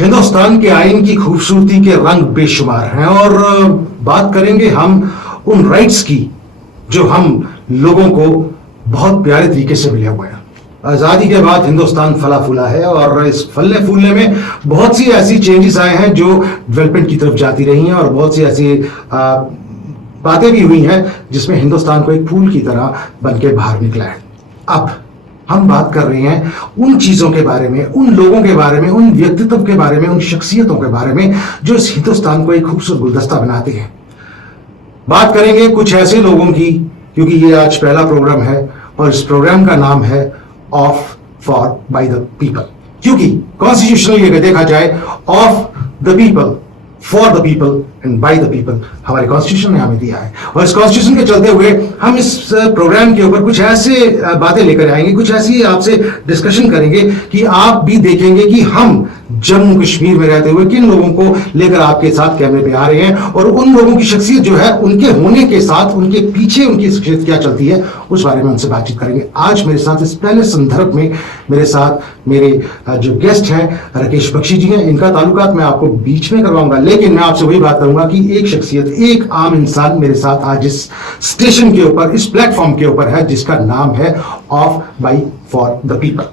हिंदुस्तान के आइन की खूबसूरती के रंग बेशुमार हैं और बात करेंगे हम उन राइट्स की जो हम लोगों को बहुत प्यारे तरीके से मिले हुए हैं। आज़ादी के बाद हिंदुस्तान फला फूला है और इस फलने फूलने में बहुत सी ऐसी चेंजेस आए हैं जो डेवलपमेंट की तरफ जाती रही हैं और बहुत सी ऐसी बातें भी हुई हैं जिसमें हिंदुस्तान को एक फूल की तरह बन के बाहर निकला है। अब हम बात कर रहे हैं उन चीजों के बारे में, उन लोगों के बारे में, उन व्यक्तित्व के बारे में, उन शख्सियतों के बारे में जो इस हिंदुस्तान को एक खूबसूरत गुलदस्ता बनाते हैं। बात करेंगे कुछ ऐसे लोगों की, क्योंकि ये आज पहला प्रोग्राम है और इस प्रोग्राम का नाम है of for by the people, क्योंकि कॉन्स्टिट्यूशनली अगर देखा जाए of the people, for the people and by the people हमारे कॉन्स्टिट्यूशन ने हमें दिया है। और इस कॉन्स्टिट्यूशन के चलते हुए हम इस प्रोग्राम के ऊपर कुछ ऐसे बातें लेकर आएंगे, कुछ ऐसी आपसे डिस्कशन करेंगे कि आप भी देखेंगे कि हम जम्मू कश्मीर में रहते हुए किन लोगों को लेकर आपके साथ कैमरे पे आ रहे हैं और उन लोगों की शख्सियत जो है, उनके होने के साथ उनके पीछे उनकी शख्सियत क्या चलती है, उस बारे में उनसे बातचीत करेंगे। आज मेरे साथ इस पहले संदर्भ में मेरे साथ मेरे जो गेस्ट हैं राकेश बख्शी जी हैं। इनका ताल्लुकात मैं आपको बीच में करवाऊंगा, लेकिन मैं आपसे वही बात करूंगा कि एक शख्सियत, एक आम इंसान मेरे साथ आज इस स्टेशन के ऊपर, इस प्लेटफॉर्म के ऊपर है जिसका नाम है of by for the people.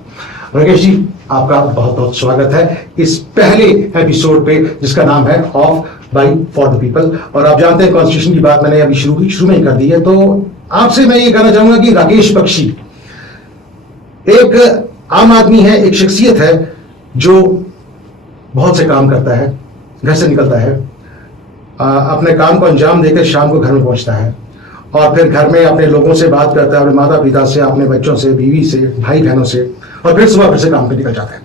Rakesh ji, आपका बहुत बहुत स्वागत है इस पहले एपिसोड पे जिसका नाम है of by for the people. और आप जानते हैं कॉन्स्टिट्यूशन की बात मैंने अभी शुरू में ही कर दी है, तो आपसे मैं ये कहना चाहूंगा कि राकेश बख्शी एक आम आदमी है, एक शख्सियत है जो बहुत से काम करता है, घर से निकलता है, अपने काम को अंजाम देकर शाम को घर में पहुंचता है और फिर घर में अपने लोगों से बात करता है, अपने माता पिता से, अपने बच्चों से, बीवी से, भाई बहनों से, और फिर सुबह फिर से काम पे निकल जाता है।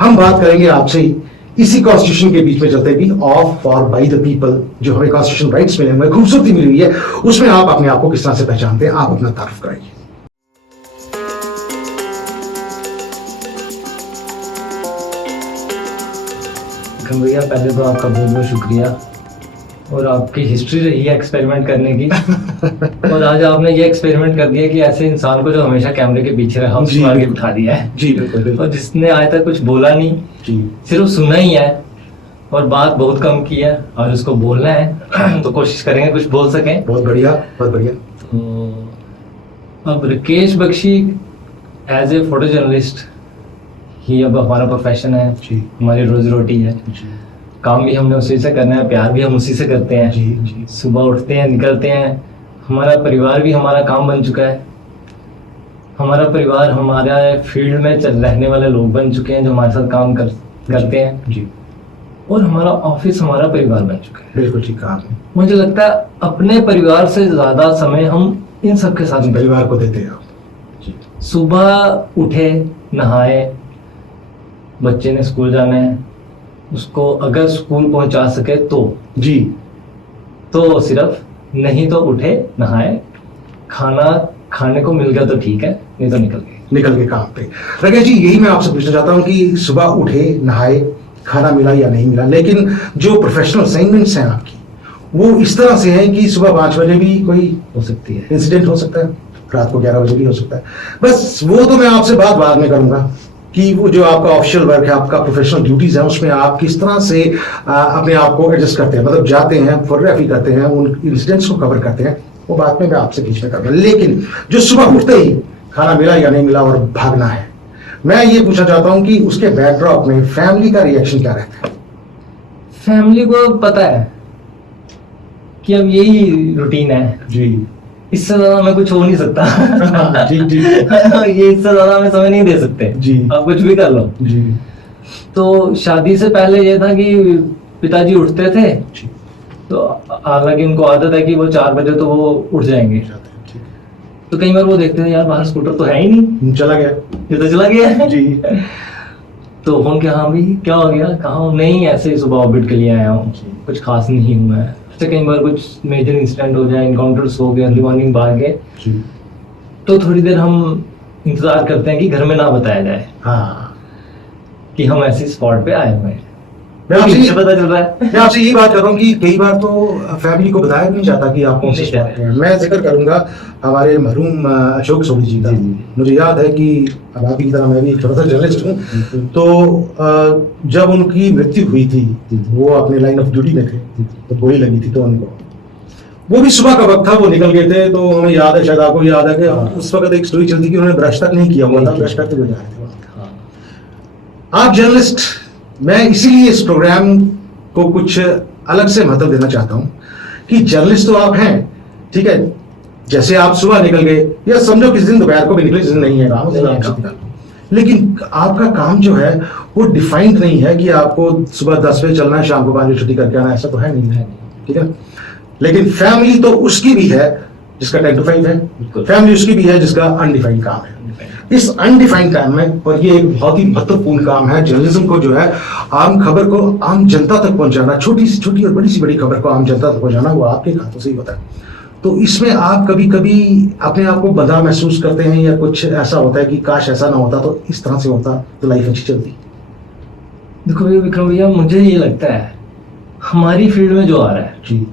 हम बात करेंगे आपसे इसी कॉन्स्टिट्यूशन के बीच में चलते भी of for by the people, जो हमें कॉन्स्टिट्यूशन राइट्स मिले हुए, खूबसूरती मिली हुई है, उसमें आप अपने आप को किस तरह से पहचानते हैं, आप अपना तारुफ कराइए। भैया, पहले तो आपका बहुत बहुत शुक्रिया और आपकी हिस्ट्री रही है एक्सपेरिमेंट करने की और आज आपने ये एक्सपेरिमेंट कर दिया कि ऐसे इंसान को जो हमेशा कैमरे के पीछे रहा उसको आगे बिठा दिया है। जी बिल्कुल। और जिसने आज तक कुछ बोला नहीं जी, सिर्फ सुना ही है और बात बहुत कम की है और उसको बोलना है तो कोशिश करेंगे कुछ बोल सकें। बहुत बढ़िया, बहुत बढ़िया। तो अब Rakesh Bakshi as a photo journalist ही अब हमारा प्रोफेशन है जी, हमारी रोजी रोटी है जी। काम भी हमने उसी से करना है, प्यार भी हम उसी से करते हैं जी जी। सुबह उठते हैं, निकलते हैं, हमारा परिवार भी हमारा काम बन चुका है। हमारा परिवार हमारा फील्ड में रहने वाले लोग बन चुके हैं जो हमारे साथ काम करते हैं जी। और हमारा ऑफिस हमारा परिवार बन चुका है। बिल्कुल ठीक कहा। मुझे लगता है अपने परिवार से ज्यादा समय हम इन सब के साथ परिवार को देते हैं जी। सुबह उठे, नहाए, बच्चे ने स्कूल जाना है, उसको अगर स्कूल पहुंचा सके तो जी, तो सिर्फ, नहीं तो उठे, नहाए, खाना खाने को मिल गया तो ठीक है, नहीं तो निकल के काम पे। राकेश जी, यही मैं आपसे पूछना चाहता हूँ कि सुबह उठे, नहाए, खाना मिला या नहीं मिला, लेकिन जो प्रोफेशनल असाइनमेंट्स हैं आपकी वो इस तरह से हैं कि सुबह 5 बजे भी कोई हो सकती है, इंसिडेंट हो सकता है, रात को 11 बजे भी हो सकता है। बस वो तो मैं आपसे बाद में करूंगा कि वो जो आपका ऑफिशियल वर्क है, आपका प्रोफेशनल ड्यूटीज है, उसमें आप किस तरह से अपने आप को एडजस्ट करते हैं, मतलब जाते हैं, फोटोग्राफी करते हैं, उन इंसिडेंट्स को कवर करते हैं, वो बात में मैं आपसे बीच में करूंगा। लेकिन जो सुबह उठते ही खाना मिला या नहीं मिला और भागना है, मैं ये पूछना चाहता हूँ कि उसके बैकड्रॉप में फैमिली का रिएक्शन क्या रहता है? फैमिली को पता है कि अब यही रूटीन है जी, इससे ज्यादा मैं कुछ हो नहीं सकता जी जी। ये इससे ज्यादा मैं समय नहीं दे सकते जी, आप कुछ भी कर लो जी। तो शादी से पहले ये था कि पिताजी उठते थे जी, तो हालांकि उनको आदत है कि वो 4 बजे तो वो उठ जाएंगे, तो कई बार वो देखते थे यार बाहर स्कूटर तो है ही नहीं, चला गया, ये तो चला गया जी। तो फोन किया, हाँ भाई क्या हो गया, कहा, नहीं ऐसे ही सुबह ऑर्बिट के लिए आया हूँ, कुछ खास नहीं हुआ है। कई बार कुछ मेजर इंसिडेंट हो जाए, इनकाउंटर्स हो गए, अर्ली मॉर्निंग भाग गए, तो थोड़ी देर हम इंतजार करते हैं कि घर में ना बताया जाए हाँ, कि हम ऐसी स्पॉट पे आए हुए हैं। मैं आपसे मुझे पता चल रहा है। मैं आपसे ये बात कर रहा हूँ कि कई बार तो फैमिली को बताया भी नहीं जाता कि आप कौन से स्पॉट पे हैं। मैं जिक्र करूंगा हमारे मरहूम अशोक सोनी जी का। मुझे याद है कि अब आपकी तरह मैं भी एक छोटा सा जर्नलिस्ट हूँ, तो जब उनकी मृत्यु हुई थी, वो अपने लाइन ऑफ ड्यूटी में थे, तो गोली लगी थी, तो उनको, वो भी सुबह का वक्त था, वो निकल गए थे, तो हमें याद है, शायद आपको याद है कि उस वक्त एक स्टोरी चलती कि उन्होंने ब्रश तक नहीं किया हुआ था, ब्रश करते हुए जा रहे थे। आप जर्नलिस्ट, मैं इसीलिए इस प्रोग्राम को कुछ अलग से महत्व देना चाहता हूं कि जर्नलिस्ट तो आप हैं, ठीक है, जैसे आप सुबह निकल गए या समझो किसी दिन दोपहर को भी निकले, जिस दिन नहीं है काम, लेकिन आपका काम जो है वो डिफाइंड नहीं है कि आपको सुबह 10 बजे चलना है, शाम को 5 बजे छुट्टी करके आना, ऐसा तो है नहीं है, ठीक है। लेकिन फैमिली तो उसकी भी है जिसका 10 to 5 है, फैमिली उसकी भी है जिसका अनडिफाइंड काम है। इस अनडिफाइंड टाइम में, और ये एक बहुत ही महत्वपूर्ण काम है जर्नलिज्म को, जो है आम खबर को आम जनता तक पहुंचाना, छोटी से छोटी और बड़ी से बड़ी खबर को आम जनता तक पहुंचाना, वो आपके हाथों से ही होता है। तो इसमें आप कभी कभी अपने आप को बंधा महसूस करते हैं, या कुछ ऐसा होता है कि काश ऐसा ना होता, तो इस तरह से होता तो लाइफ अच्छी चलती? देखो भैया, विक्रम भैया, मुझे ये लगता है हमारी फील्ड में जो आ रहा है जी,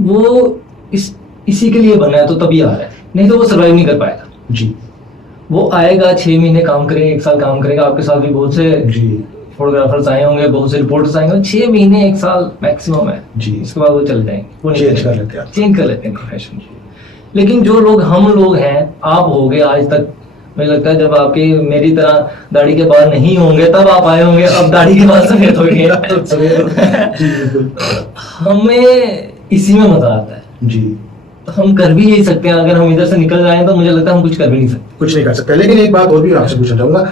वो इसी के लिए बना है, तो तभी आ रहा है, नहीं तो वो सर्वाइव नहीं कर पाएगा जी। वो आएगा, 6 महीने काम करेगा, 1 साल काम करेगा, आपके साथ भी बहुत से जी, फोटोग्राफर्स आए होंगे, बहुत से रिपोर्टर्स आए होंगे, 6 महीने 1 साल मैक्सिमम है जी। इसके बाद वो चल जाएंगे, वो चेंज कर लेते हैं, चेंज कर लेते हैं प्रोफेशन। लेकिन जो लोग, हम लोग हैं, आप होगे आज तक, मुझे लगता है जब आपके मेरी तरह दाढ़ी के बाल नहीं होंगे तब आप आए होंगे, अब दाढ़ी के बाल सफेद हो गए। हमें इसी में मजा आता है जी। तो हम कर भी यही सकते हैं, अगर हम इधर से निकल जाएं तो मुझे लगता है हम कुछ कर भी नहीं सकते, कुछ नहीं कर सकते। लेकिन एक बात और भी आपसे पूछना चाहूंगा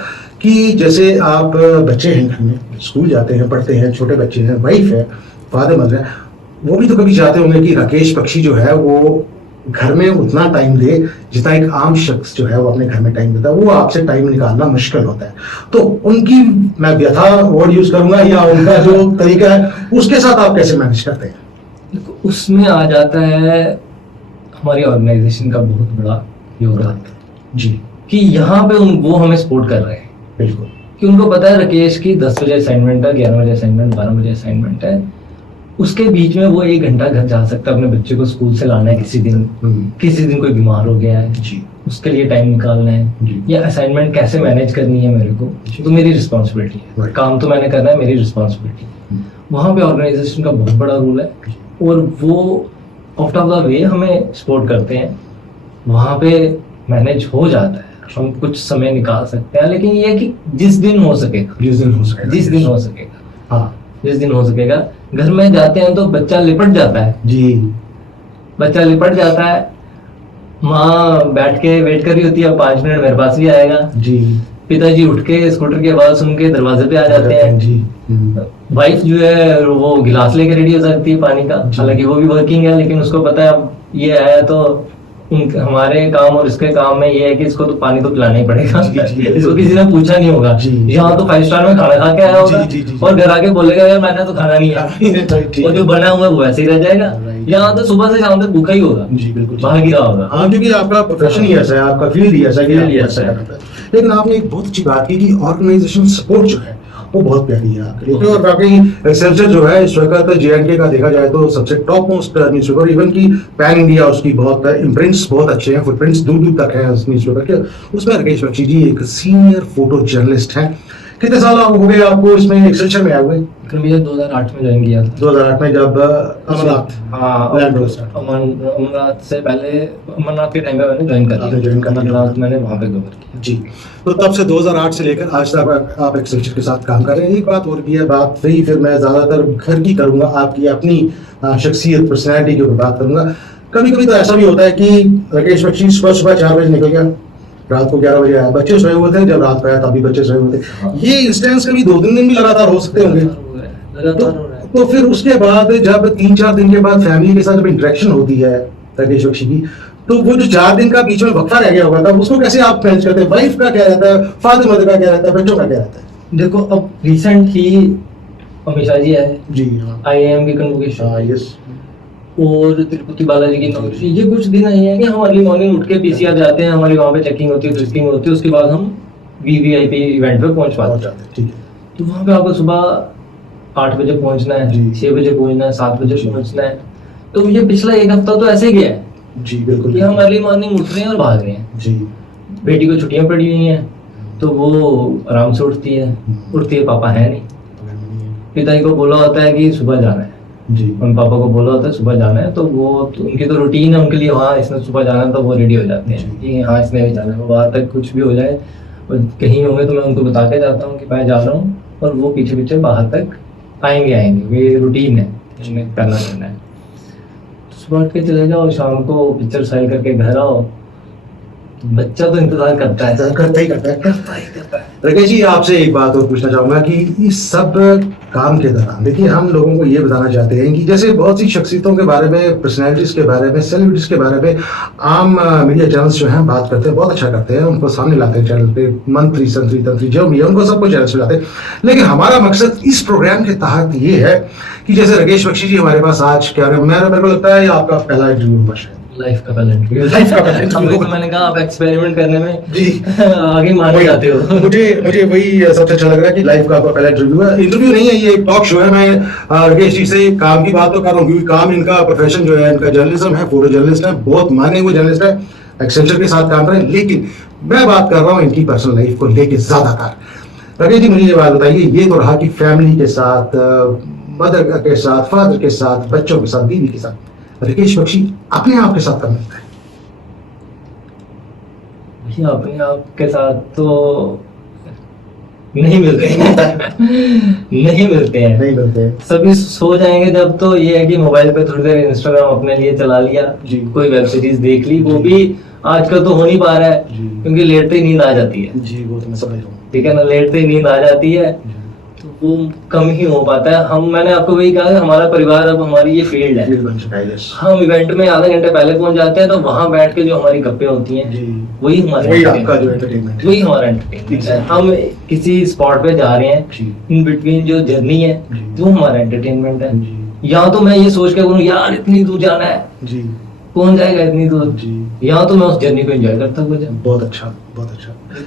कि जैसे आप बच्चे हैं, घर में स्कूल जाते हैं, पढ़ते हैं, छोटे बच्चे हैं, वाइफ है, फादर मदर है, वो भी तो कभी चाहते होंगे कि राकेश बख्शी जो है वो घर में उतना टाइम दे जितना एक आम शख्स जो है वो अपने घर में टाइम देता है, वो आपसे टाइम निकालना मुश्किल होता है। तो उनकी मैं व्यथा वर्ड यूज करूंगा, या उनका जो तरीका है उसके साथ आप कैसे मैनेज करते हैं? देखो उसमें आ जाता है हमारी ऑर्गेनाइजेशन का बहुत बड़ा योगदान जी, कि यहाँ पे वो हमें सपोर्ट कर रहे हैं, बिल्कुल, कि उनको पता है राकेश की 10 बजे असाइनमेंट है, 11 बजे असाइनमेंट, 12 बजे असाइनमेंट है, उसके बीच में वो 1 घंटा घर जा सकता है, अपने बच्चे को स्कूल से लाना है, किसी दिन कोई बीमार हो गया है जी, उसके लिए टाइम निकालना है, या असाइनमेंट कैसे मैनेज करनी है मेरे को, तो मेरी रिस्पॉन्सिबिलिटी है, काम तो मैंने करना है, मेरी रिस्पॉन्सिबिलिटी है। वहाँ पे ऑर्गेनाइजेशन का बहुत बड़ा रोल है, और वो आउट ऑफ द वे हमें सपोर्ट करते हैं, वहाँ पे मैनेज हो जाता है, हम कुछ समय निकाल सकते हैं। लेकिन ये है कि जिस दिन हो सकेगा, जिस दिन हो सकेगा, हाँ, जिस दिन हो सकेगा, घर में जाते हैं तो बच्चा लिपट जाता है जी, बच्चा लिपट जाता है, माँ बैठ के वेट कर रही होती है, अब 5 मिनट मेरे पास भी आएगा जी, पिताजी उठ के स्कूटर की आवाज सुन के दरवाजे पे आ जाते हैं जी, वाइफ जो है वो गिलास लेके रेडी हो जाती है पानी का, हालांकि वो भी वर्किंग है, लेकिन उसको पता है अब ये आया तो हमारे काम और इसके काम में ये है कि इसको तो पानी तो पिलाना ही पड़ेगा। इसको किसी ने पूछा नहीं होगा, यहाँ तो 5 स्टार में खाना खा के आया होगा और घर आके बोलेगा यार मैंने तो खाना नहीं है, और जो बना हुआ है वो वैसे ही रह जाएगा। यहाँ तो सुबह से शाम तक भूखा ही होगा, जी बिल्कुल, बाहर गिरा होगा। हाँ, क्योंकि आपका प्रोफेशन ही ऐसा है, आपका फील्ड ही ऐसा है। लेकिन आपने एक बहुत अच्छी बात की कि ऑर्गेनाइजेशन सपोर्ट जो है वो बहुत प्यारी है आपके लिए, और बाकी रिसर्चर जो है इस वक्त JNK का देखा जाए तो सबसे टॉप मोस्ट न्यूज़पेपर, इवन की पैन इंडिया उसकी बहुत इम्प्रिंट्स बहुत अच्छे हैं, फुटप्रिंट्स दूर दूर तक है उस न्यूज़पेपर के। उसमें राकेश बख्शी जी एक सीनियर फोटो जर्नलिस्ट हैं। कितने साल हो गए आपको इसमें एक्सेलचर में आए हुए? भैया 2008 में ज्वाइन किया था। 2008 में जब अमरनाथ से पहले, अमरनाथ के टाइम पे मैंने ज्वाइन करा, अमरनाथ मैंने वहाँ पे कवर किया जी। तो तब से 2008 से लेकर आज तक आप एक्सेलचर के साथ काम कर रहे हैं। एक बात और भी है, बात रही फिर मैं ज्यादातर घर की करूंगा, आपकी अपनी शख्सियत पर्सनैलिटी के ऊपर बात करूंगा। कभी कभी तो ऐसा भी होता है कि राकेश बख्शी सुबह 4 बजे निकल गया, रात को 11 बजे आया, बच्चे सोए हुए थे, जब रात को आया तभी बच्चे सोए हुए थे। ये इंस्टेंस कभी 2-3 दिन भी लगातार हो सकते होंगे। तो फिर उसके बाद जब 3-4 दिन के बाद फैमिली के साथ जब इंटरेक्शन होती है राकेश बख्शी की, तो वो जो 4 दिन का बीच में वक्फा रह गया होगा था, उसको कैसे आप मैनेज करते हैं? वाइफ का क्या रहता है, फादर मदर का क्या रहता है, बच्चों का क्या रहता है? देखो अब रिसेंट ही अमित जी आए जी, IIM की कन्वोकेशन, यस, और तिरुपति बालाजी की नौकरी, ये कुछ दिन आए हैं कि हम अर्ली मॉर्निंग उठ के PCR जाते हैं, हमारी वहाँ पे चेकिंग होती है, टेस्टिंग होती है, उसके बाद हम VVIP इवेंट पे पहुँच पाते हैं। ठीक है। तो वहाँ पे आपको सुबह 8 बजे पहुंचना है, जी। 6 बजे पहुंचना है, 7 बजे जी। पहुंचना है। तो मुझे पिछला एक हफ्ता तो ऐसे ही गया है जी बिल्कुल कि हम अर्ली मॉर्निंग उठ रहे हैं और भाग रहे हैं। जी बेटी को छुट्टियां पड़ी हुई हैं तो वो आराम से उठती है, पापा है नहीं। पिताजी को बोला होता है कि सुबह जाना है, जी उन पापा को बोला होता है सुबह जाना है, तो उनकी तो रूटीन है उनके लिए, हाँ इसने सुबह जाना है, तो वो रेडी हो जाते हैं कि हाँ इसने भी जाना है। वो बाहर तक कुछ भी हो जाए और कहीं होंगे तो मैं उनको बता के जाता हूँ कि मैं जा रहा हूँ, और वो पीछे पीछे बाहर तक आएंगे। ये रूटीन है, इसमें करना है। तो सुबह उठ के चले जाओ, शाम को पिक्चर साइल करके घर आओ। बच्चा तो इंतजार करता है, करता ही करता है। राकेश जी, आपसे एक बात और पूछना चाहूंगा कि इस सब काम के दौरान देखिए हम लोगों को ये बताना चाहते हैं कि जैसे बहुत सी शख्सियतों के बारे में, पर्सनैलिटीज के बारे में, सेलिब्रिटीज के बारे में आम मीडिया चैनल्स जो हैं बात करते हैं, बहुत अच्छा करते हैं, उनको सामने लाते हैं चैनल पे, मंत्री संतरी तंत्री जो भी है उनको सबको चैनल से लाते हैं। लेकिन हमारा मकसद इस प्रोग्राम के तहत ये है कि जैसे राकेश बख्शी जी हमारे पास आज क्या मेरे को लगता है ये आपका पहला इंटरव्यू हुआ शायद, लाइफ का पहला इंटरव्यू। मैंने कहा आप एक्सपेरिमेंट करने में जी आगे माने जाते हो। मुझे वही सबसे अच्छा लग रहा है कि लाइफ का आपका पहला इंटरव्यू नहीं है, ये एक टॉक शो है। मैं राकेश जी से काम की बात तो कर रहा हूँ क्योंकि काम इनका प्रोफेशन जो है, इनका जर्नलिज्म है, फोटो जर्नलिस्ट है, बहुत माने हुए जर्नलिस्ट है, एक्सेंचर के साथ काम करें। लेकिन मैं बात कर रहा हूँ इनकी पर्सनल लाइफ को लेके ज्यादातर। राकेश जी मुझे ये बात बताइए, ये तो रहा कि फैमिली के साथ, मदर के साथ, फादर के साथ, बच्चों के साथ, बीवी के साथ, राकेश बख्शी अपने आप के साथ कब मिलता है? भैया अपने आप के साथ तो नहीं मिलते हैं। नहीं मिलते हैं। सभी सो जाएंगे जब, तो ये है कि मोबाइल पे थोड़ी देर इंस्टाग्राम अपने लिए चला लिया, कोई वेब सीरीज देख ली, वो भी आजकल तो हो नहीं पा रहा है क्योंकि लेटते ही नींद आ जाती है। जी वो तो मैं समझ रहा हूँ। ठीक है ना, लेटते ही नींद आ जाती है तो वो कम ही हो पाता है। मैंने आपको वही कहा, हमारा परिवार अब हमारी ये फील्ड है। हम इवेंट में आधा घंटे पहले पहुंच जाते हैं, तो वहां बैठ के जो हमारी गप्पे होती हैं वही हमारा एंटरटेनमेंट है। हम किसी स्पॉट पे जा रहे हैं, इन बिटवीन जो जर्नी है वो हमारा एंटरटेनमेंट है। या तो मैं ये सोच के बोलूं यार इतनी दूर जाना है, कौन जाएगा इतनी दूर, या तो मैं उस जर्नी को एंजॉय करता हूँ। बहुत अच्छा।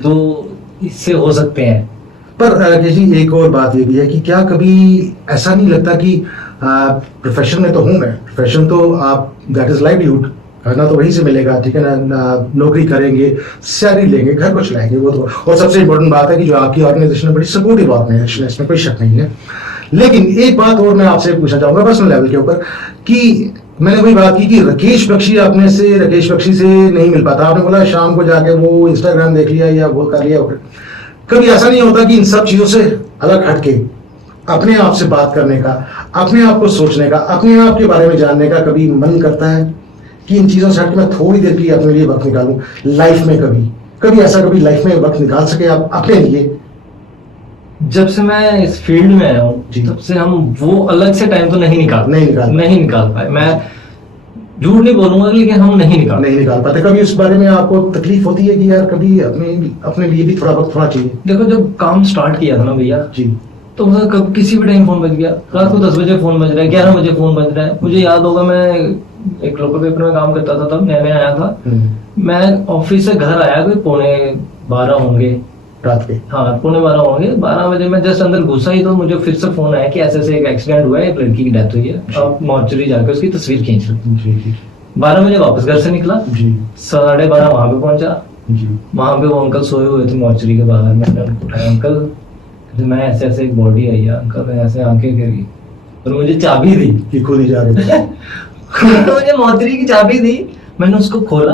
तो इससे हो सकते हैं। पर राकेश जी एक और बात ये भी है कि क्या कभी ऐसा नहीं लगता कि प्रोफेशन में तो हूँ मैं, प्रोफेशन तो आप दैट इज लाइवलीहुड, खाना तो वहीं से मिलेगा, ठीक है ना, नौकरी करेंगे, सैलरी लेंगे, घर को चलाएंगे, वो तो। और सबसे इम्पोर्टेंट बात है कि जो आपकी ऑर्गेनाइजेशन है बड़ी सपोर्टिव ऑर्गेनाइजेशन है, इसमें कोई शक नहीं है। लेकिन एक बात और मैं आपसे पूछना चाहूंगा पर्सनल लेवल के ऊपर कि मैंने वही बात की कि राकेश बख्शी से नहीं मिल पाता। आपने बोला शाम को जाके वो इंस्टाग्राम देख लिया या वो कर लिया। कभी ऐसा नहीं होता कि इन सब चीजों से अलग हटके अपने आप से बात करने का, अपने आप को सोचने का, अपने आप के बारे में जानने का कभी मन करता है कि इन चीजों से हटके मैं थोड़ी देर के लिए अपने लिए वक्त निकालूं लाइफ में? कभी ऐसा कभी लाइफ में वक्त निकाल सके आप अपने लिए? जब से मैं इस फील्ड में आया हूँ तब से हम वो अलग से टाइम तो नहीं निकाल पाए। मैं झूठ नहीं बोलूंगा, लेकिन हम नहीं निकाल पाते। कभी उस बारे में आपको तकलीफ होती है कि यार कभी अपने लिए भी थोड़ा वक्त होना चाहिए? देखो जब काम स्टार्ट किया था ना भैया जी, तो कब किसी भी टाइम फोन बज गया, रात को 10 बजे फोन बज रहा है, 11 बजे फोन बज रहा है। मुझे याद होगा मैं एक लोकल पेपर में काम करता था, तब नया आया था। मैं ऑफिस से घर आया कोई 11:15 होंगे रात के, हाँ 11:15 होंगे। 12 बजे मैं जस्ट अंदर घुसा ही तो मुझे फिर से फोन आया कि ऐसे एक एक्सीडेंट हुआ है, एक लड़की की डेथ हुई है, आप मॉर्चरी जाकर उसकी तस्वीर खींच लो। 12 बजे वापस घर से निकला, 12:30 वहां पे पहुंचा। वहां पे वो अंकल सोए हुए थे मॉर्चरी के बाहर। मैंने उनको उठाया, अंकल मैं ऐसे एक बॉडी आई है अंकल, मैं ऐसे आंखें गिरी और मुझे चाबी दी कि खुद ही जा रहे मुझे मॉर्चरी की चाबी दी। मैंने उसको खोला,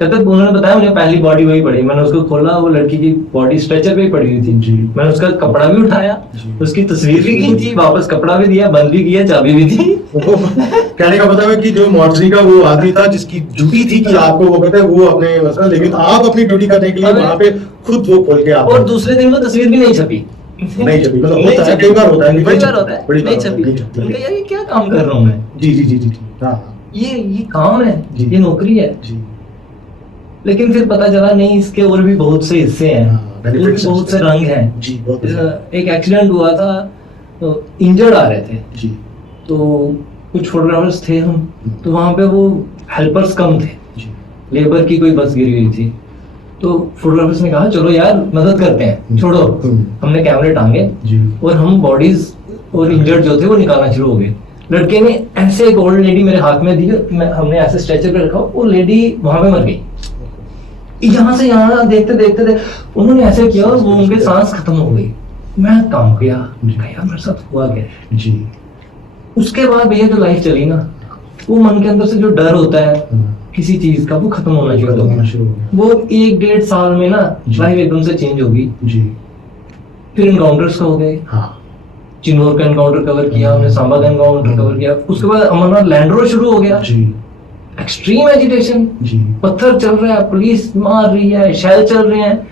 तब तक उन्होंने बताया मुझे पहली बॉडी वही पड़ी। मैंने उसको खोला, वो लड़की की बॉडी स्ट्रेचर पे ही पड़ी हुई थी। मैंने उसका कपड़ा भी उठाया, उसकी तस्वीर भी खींची, वापस कपड़ा भी दिया, बंद भी किया, चाबी भी दी। कहने का मतलब है कि जो मॉर्चरी का वो आदमी था जिसकी ड्यूटी थी कि आपको वो कहते हैं वो अपने, लेकिन आप अपनी ड्यूटी करने के लिए वहां पे खुद वो खोल के आप, और दूसरे दिन वो तस्वीर भी नहीं छपी। मतलब होता है, कई बार होता है नहीं छपी। यार ये क्या काम कर रहा हूँ मैं? जी हाँ, ये काम है, ये नौकरी है। लेकिन फिर पता चला नहीं, इसके और भी बहुत से हिस्से हैं, बहुत से रंग हैं। एक एक्सीडेंट हुआ था, तो इंजर्ड आ रहे थे, तो कुछ फोटोग्राफर्स थे हम, तो वहां पे वो हेल्पर्स कम थे, लेबर की कोई बस गिरी हुई थी। तो फोटोग्राफर्स ने कहा चलो यार मदद करते हैं, छोड़ो। हमने कैमरे टांगे और हम बॉडीज और इंजर्ड जो थे वो निकालना शुरू हो गए। लड़के ने ऐसे एक ओल्ड लेडी मेरे हाथ में दी, हमने ऐसे स्ट्रेचर पे रखा, वो लेडी वहां पे मर गई। यहाँ से यहाँ देखते देखते उन्होंने ऐसे किया और वो उनके सांस खत्म हो गई। मैं काम किया, यार मेरे साथ हुआ क्या जी। उसके बाद भैया जो लाइफ चली ना, वो मन के अंदर से जो डर होता है किसी चीज का, वो खत्म होना शुरू हो गया। वो 1-1.5 साल में ना लाइफ एकदम से चेंज होगी जी। फिर एनकाउंटर्स का हो गए, चिन्नौर का एनकाउंटर कवर किया हमने, सांबा का एनकाउंटर कवर किया, उसके बाद अमरनाथ लैंड रोवर शुरू हो गया जी। एक्सट्रीम एजिटेशन जी, पत्थर चल रहा है, पुलिस मार रही है, शैल चल रहे हैं।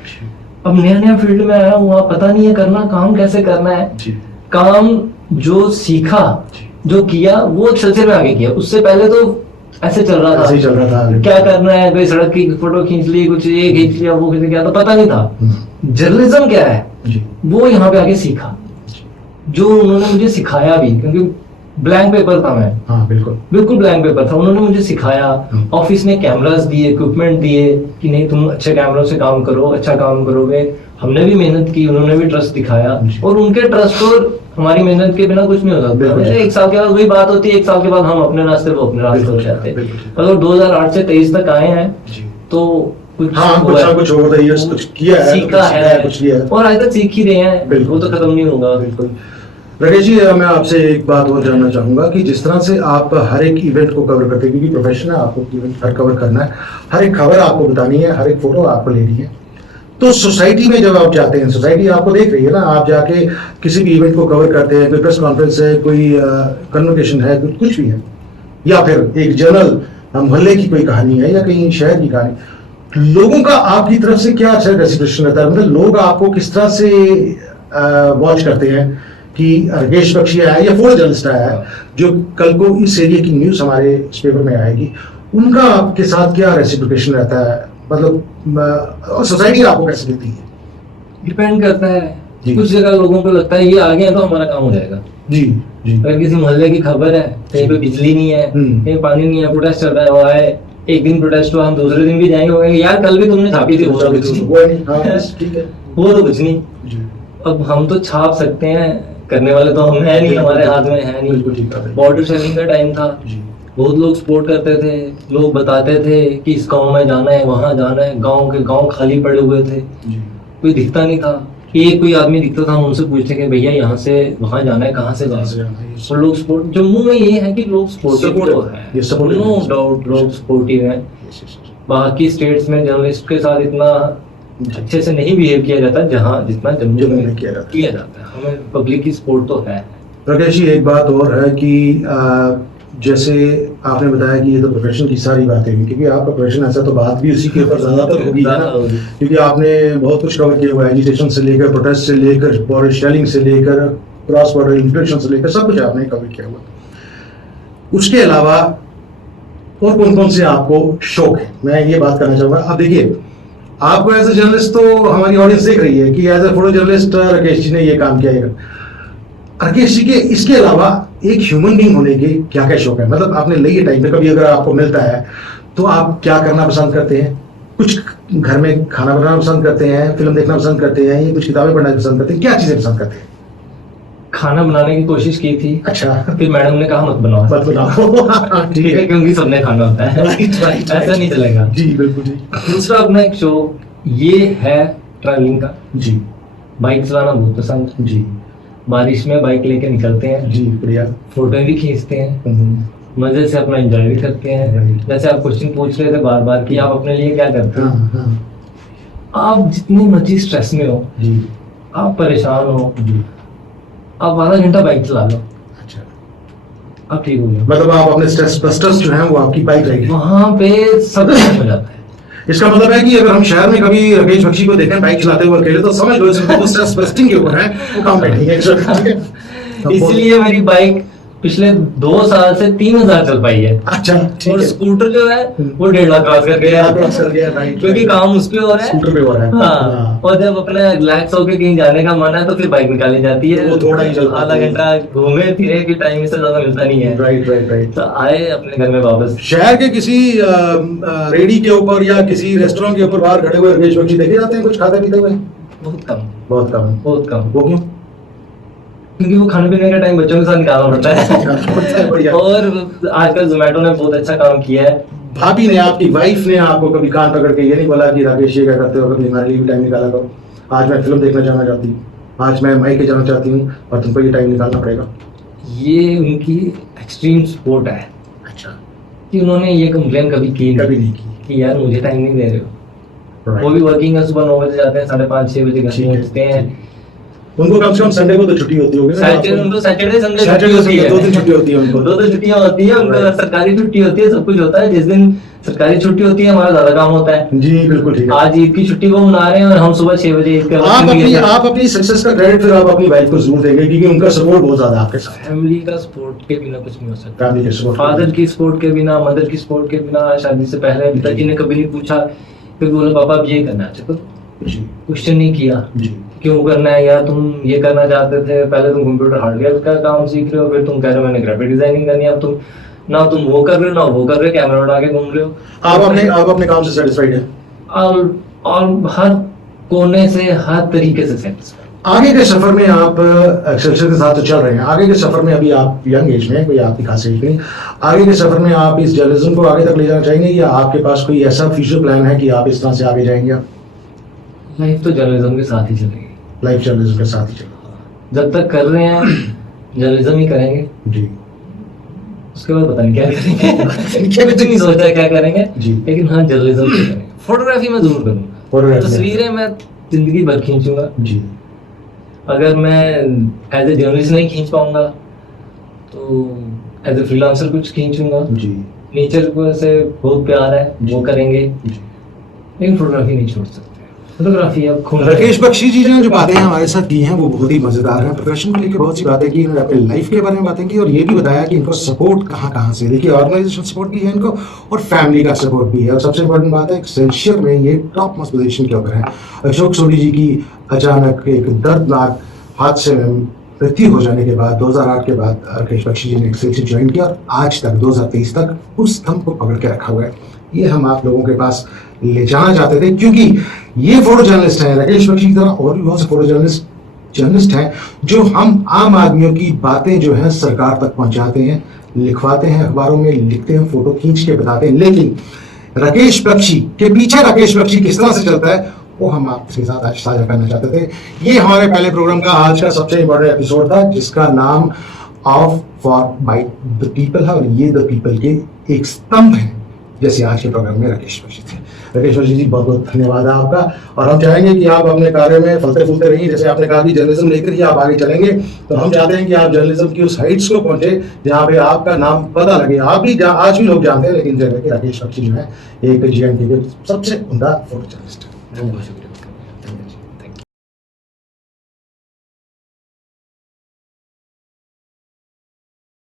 अब नया नया फील्ड में आया हूँ, पता नहीं है करना काम कैसे करना है जी। काम जो सीखा जो किया वो सिलसिले में आगे किया, उससे पहले तो ऐसे चल रहा था, चल रहा था क्या करना है, कोई सड़क की फोटो खींच ली, कुछ ये खींच लिया, वो खींच लिया, तो पता नहीं था जर्नलिज्म क्या है जी। वो यहाँ पे आगे सीखा, जो उन्होंने मुझे सिखाया भी, क्योंकि ब्लैंक पेपर था मैं, हाँ बिल्कुल ब्लैंक पेपर था। उन्होंने मुझे सिखाया, ऑफिस ने कैमरास दिए, इक्विपमेंट दिए कि नहीं तुम अच्छे कैमरों से काम करो, अच्छा काम करोगे। हमने भी मेहनत की, उन्होंने भी ट्रस्ट दिखाया, और उनके ट्रस्ट और हमारी मेहनत के बिना कुछ नहीं हो सकता। 1 साल के बाद वही बात होती है, 1 साल के बाद हम अपने रास्ते वो अपने रास्ते हो जाते हैं। अगर 2008 से 23 तक आए हैं तो कुछ किया है, सीखा है कुछ किया है, और आज तक सीख ही रहे हैं, वो तो खत्म नहीं होगा। बिल्कुल राकेश जी, मैं आपसे एक बात और जानना चाहूंगा कि जिस तरह से आप हर एक इवेंट को कवर करते हैं, क्योंकि प्रोफेशन है, आपको इवेंट हर कवर करना है, हर एक खबर आपको बतानी है, हर एक फोटो आपको लेनी है, तो सोसाइटी में जब आप जाते हैं, सोसाइटी आपको देख रही है ना, आप जाके किसी भी इवेंट को कवर करते हैं, कोई प्रेस कॉन्फ्रेंस है, कोई कन्वोकेशन है, कुछ भी है, या फिर एक जर्नल मोहल्ले की कोई कहानी है या कहीं शहर की कहानी, लोगों का आपकी तरफ से क्या अच्छा रेसिप्रेशन रहता है? मतलब लोग आपको किस तरह से वॉच करते हैं कि राकेश बख्शी आया या फोटो जर्नलिस्ट आया है, जो कल को इस एरिया की न्यूज हमारे पेपर में आएगी, उनका आपके साथ क्या रेसिप्रिकेशन रहता है? मतलब सोसाइटी आपको कैसे देती है? डिपेंड करता है, कुछ जगह लोगों को लगता है ये आ गया तो हमारा काम हो जाएगा जी जी। अगर किसी मोहल्ले की खबर है, कहीं पे बिजली नहीं है, कहीं पानी नहीं है, प्रोटेस्ट चल रहा है, वो आए, एक दिन प्रोटेस्ट हुआ, हम दूसरे दिन भी जाएंगे, यार कल भी तुमने छापी थी, वो तो कुछ नहीं, वो तो कुछ नहीं। अब हम तो छाप सकते हैं, करने वाले तो हम है नहीं, हमारे हाथ में है नहीं। बॉर्डर सेलिंग का टाइम था, बहुत लोग सपोर्ट करते थे, लोग बताते थे कि इस गांव में जाना है, वहां जाना है, गांव के गांव खाली पड़े हुए थे, कोई दिखता नहीं था। एक कोई आदमी दिखता था, हम उनसे पूछते कि भैया यहाँ से वहां जाना है, कहाँ से जाना है, और लोग सपोर्ट, जम्मू में ये है कि लोग सपोर्टिव है, नो डाउट लोग सपोर्टिव है। बाकी स्टेट्स में जर्नलिस्ट के साथ इतना अच्छे से नहीं बिहेव किया जाता जहाँ जितना जम्मू में किया जाता है। हमें पब्लिक की सपोर्ट तो है। राकेश जी, एक बात और है कि जैसे आपने बताया कि ये तो प्रोफेशन की सारी बातें हुई, क्योंकि आपका प्रोफेशन ऐसा तो बात भी उसी के ऊपर ज्यादातर होगी ना, क्योंकि आपने बहुत कुछ कवर किया हुआ है, एजिटेशन से लेकर, प्रोटेस्ट से लेकर, बॉर्डर शेलिंग से लेकर, क्रॉस बॉर्डर इन्फ्लेक्शन से लेकर, सब कुछ आपने कवर किया हुआ। उसके अलावा और कौन कौन से आपको शौक है, मैं ये बात करना चाहूंगा। अब देखिए, आपको एज ए जर्नलिस्ट तो हमारी ऑडियंस देख रही है कि as a photo journalist Rakesh ji ने ये काम किया है। राकेश जी के इसके अलावा एक ह्यूमन बीइंग होने के क्या क्या शौक है? मतलब आपने लिए टाइम पे कभी अगर आपको मिलता है तो आप क्या करना पसंद करते हैं? कुछ घर में खाना बनाना पसंद करते हैं, फिल्म देखना पसंद करते हैं, या कुछ किताबें पढ़ना पसंद करते हैं, क्या चीजें पसंद करते हैं? खाना बनाने की कोशिश की थी, अच्छा, फिर मैडम ने कहा मत बनाओ ठीक है, क्योंकि सबने खाना होता है, ऐसा नहीं चलेगा जी। बिल्कुल जी। दूसरा अपना एक शौक ये है ट्रैवलिंग का जी, बाइक चलाना बहुत पसंद जी। बारिश में बाइक लेके निकलते हैं जी, बढ़िया, फोटो भी खींचते हैं, मजे से अपना एंजॉय भी करते हैं। जैसे आप क्वेश्चन पूछ रहे थे बार बार कि आप अपने लिए क्या करते हैं, आप जितनी मर्जी स्ट्रेस में हो जी, आप परेशान हो जी, आप आधा घंटा बाइक चला लो, अच्छा, आप ठीक हो गए। मतलब आप अपने स्ट्रेस बस्टर्स जो हैं वो आपकी बाइक रहेगी, वहां पे सब कुछ हो जाता है। इसका मतलब है कि अगर हम शहर में कभी राकेश बख्शी को देखें बाइक चलाते हुए अकेले, तो समझ लो इसमें स्ट्रेस बस्टिंग के ऊपर है, वो काम बैठेंगे। इसलिए मेरी बाइक पिछले 2 साल से 3000 चल पाई है। अच्छा, और स्कूटर जो है वो 1.5 लाख क्रॉस कर गया, क्योंकि काम उस पे हो रहा है, स्कूटर पे हो रहा है। हाँ, और जब अपने रिलैक्स होकर कहीं जाने का मन है तो फिर बाइक निकाली जाती है, वो थोड़ा ही चलता है, आधा घंटा घूमे फिरे की टाइम इससे ज्यादा मिलता नहीं है। राइट। तो आए अपने घर में वापस। शहर के किसी रेडी के ऊपर या किसी रेस्टोरेंट के ऊपर बाहर खड़े हुए राकेश बख्शी देखे जाते हैं कुछ खाते पीते हुए? बहुत कम। वो क्यों? क्योंकि वो खाने पीने का टाइम बच्चों के साथ निकालना पड़ता है। बढ़िया। और आजकल जोमेटो ने बहुत अच्छा काम किया है। भाभी ने, आपकी वाइफ ने आपको कभी कान पकड़ के ये नहीं बोला कि राकेश ये क्या करते हो, कभी हमारे लिए भी टाइम निकाला करो, आज मैं फिल्म देखना जाना चाहती हूँ, आज मैं मायके जाना चाहती हूँ और तुमको ये टाइम निकालना पड़ेगा? ये उनकी एक्सट्रीम सपोर्ट है अच्छा। कि उन्होंने ये कंप्लेन कभी की कभी नहीं की। कि यार मुझे टाइम नहीं दे रहे हो। वो भी वर्किंग है, सुबह 9 बजे जाते हैं, 5:30-6 बजे घर पहुंचते हैं। उनको कम से कम संडे को तो छुट्टी होती होगी ना? उनको सैटरडे संडे सैटरडे संडे 2 दिन छुट्टी होती है उनको। 2 छुट्टियां होती है उनको, सरकारी छुट्टी होती है, सब कुछ होता है। जिस दिन सरकारी छुट्टी होती है हमारा ज्यादा काम होता है। जी बिल्कुल ठीक है। आज ईद की छुट्टी को मना रहे हैं और हम सुबह 6 बजे ईद का आप अपनी सक्सेस का क्रेडिट फिर आप अपनी वाइफ को जरूर देंगे, क्योंकि उनका सपोर्ट बहुत ज्यादा आपके साथ है। फैमिली का सपोर्ट के बिना कुछ नहीं हो सकता। फैमिली के सपोर्ट, फादर की सपोर्ट के बिना, मदर की सपोर्ट के बिना, शादी से पहले पिताजी ने कभी नहीं पूछा, फिर बोला पापा अब ये करना है, जी क्वेश्चन नहीं किया जी क्यों करना है, या तुम ये करना चाहते थे, पहले तुम कंप्यूटर हार्डवेयर का काम सीख रहे हो, फिर तुम कह रहे हो मैंने ग्राफिक डिजाइनिंग करनी है, अब तुम ना तुम वो कर रहे हो ना वो कर रहे हो, कैमरा उठा के घूम रहे हो। आप अपने काम से सेटिस्फाइड हैं? और हर कोने से, हर तरीके से सेटिस्फाइड। आगे के सफर में आप एक्सेलसियर के साथ तो चल रहे हैं, आगे के सफर में अभी आप यंग एज में हैं, कोई आपकी खास एज नहीं, आगे के सफर में आप इस जर्नलिज्म को आगे तक ले जाना चाहेंगे, या आपके पास कोई ऐसा फ्यूचर प्लान है कि आप इस तरह से आगे जाएंगे? आप लाइफ तो जर्नलिज्म के साथ ही चलेगी। लाइफ जर्नलिज्म के साथ ही चलेगी। जब तक कर रहे हैं जर्नलिज्म ही करेंगे, जी। उसके बाद पता नहीं क्या करेंगे। कुछ नहीं सोचा क्या करेंगे जी। लेकिन हाँ जर्नलिज्म करेंगे। फोटोग्राफी में जरूर करूंगा, फोटोग्राफी में। तस्वीरें मैं जिंदगी भर खींचूंगा। जी। अगर मैं एज ए जर्नलिस्ट नहीं खींच पाऊंगा तो एज ए फ्रीलांसर कुछ खींचूंगा। जी। नेचर को से बहुत प्यार है, वो करेंगे, जी। लेकिन फोटोग्राफी नहीं छोड़ सकते। फोटोग्राफी अब खून में राकेश बख्शी जी ने जो बातें हमारे साथ की हैं वो बहुत ही मजेदार हैं। प्रोफेशन को लेकर बहुत सी बातें की, इन्होंने अपनी लाइफ के बारे में बातें की और ये भी बताया कि इनको सपोर्ट कहाँ कहाँ से, देखिए ऑर्गेनाइजेशन सपोर्ट भी है इनको और फैमिली का सपोर्ट भी है, और सबसे इम्पोर्टेंट बात है एक्सेलसियर में ये टॉप मोस्ट पोजीशन के ऊपर है। अशोक सोनी जी की अचानक एक दर्दनाक हादसे में मृत्यु हो जाने के बाद 2008 के बाद राकेश बख्शी जी ने एक्सेलसियर ज्वाइन किया और आज तक 2023 तक उस स्तंभ को पकड़ के रखा हुआ है। ये हम आप लोगों के पास ले जाना चाहते थे, क्योंकि ये फोटो जर्नलिस्ट हैं, राकेश बख्शी की तरह और भी बहुत से फोटो जर्नलिस्ट हैं जो हम आम आदमियों की बातें जो है सरकार तक पहुंचाते हैं, लिखवाते हैं, अखबारों में लिखते हैं, फोटो खींच के बताते हैं, लेकिन राकेश बख्शी के पीछे राकेश बख्शी किस तरह से चलता है वो हम आपके साथ आज साझा करना चाहते थे। ये हमारे पहले प्रोग्राम का आज का सबसे इम्पोर्टेंट एपिसोड था, जिसका नाम of for by the people है, और ये द पीपल के एक स्तंभ है, जैसे आज के प्रोग्राम में राकेश बख्शी थे। राकेश बख्शी जी बहुत बहुत धन्यवाद है आपका, और हम चाहेंगे कि आप अपने कार्य में फलते फूलते रहिए। जैसे आपने कहा कि जर्नलिज्म लेकर ही आप आगे चलेंगे, तो हम चाहते हैं कि आप जर्नलिज्म की उस हाइट्स को पहुंचे जहाँ पे आपका नाम पता लगे। आप भी आज भी लोग जानते हैं, लेकिन जगह के राकेश बख्शी जो है एक जीएनटी के सबसे उम्दा फोटो जर्नलिस्ट है। बहुत शुक्रिया।